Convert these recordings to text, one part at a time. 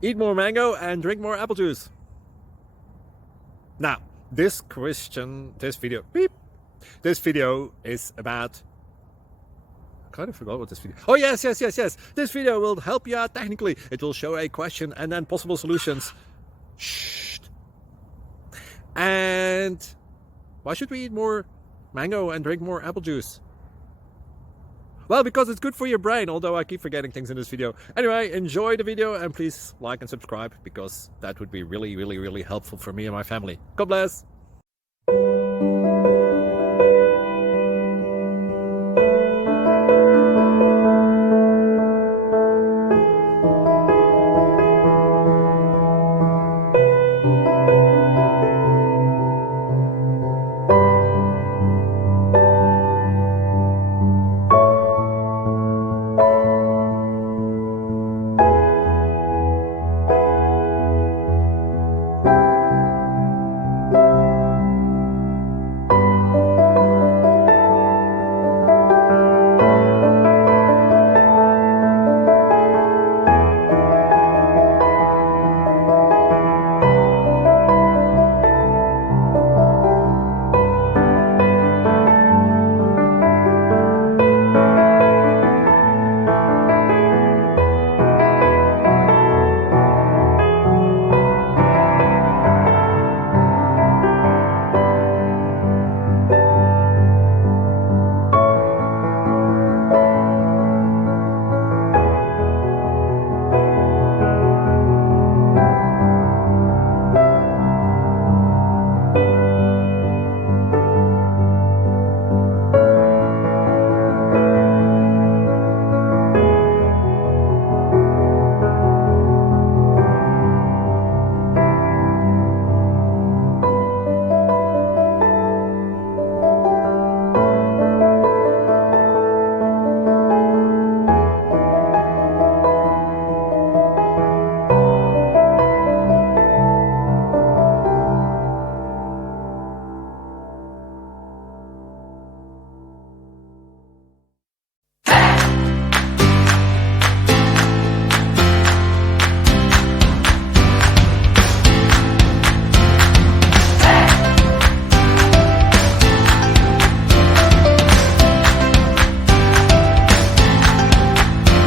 Eat more mango and drink more apple juice. Now, this video is about, I kind of forgot what this video. Oh, yes. This video will help you out technically. It will show a question and then possible solutions. Shh. And why should we eat more mango and drink more apple juice? Well, because it's good for your brain, although I keep forgetting things in this video. Anyway, enjoy the video and please like and subscribe, because that would be really helpful for me and my family. God bless.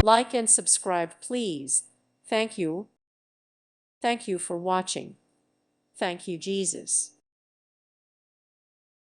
Like and subscribe, please. Thank you. Thank you for watching. Thank you, Jesus.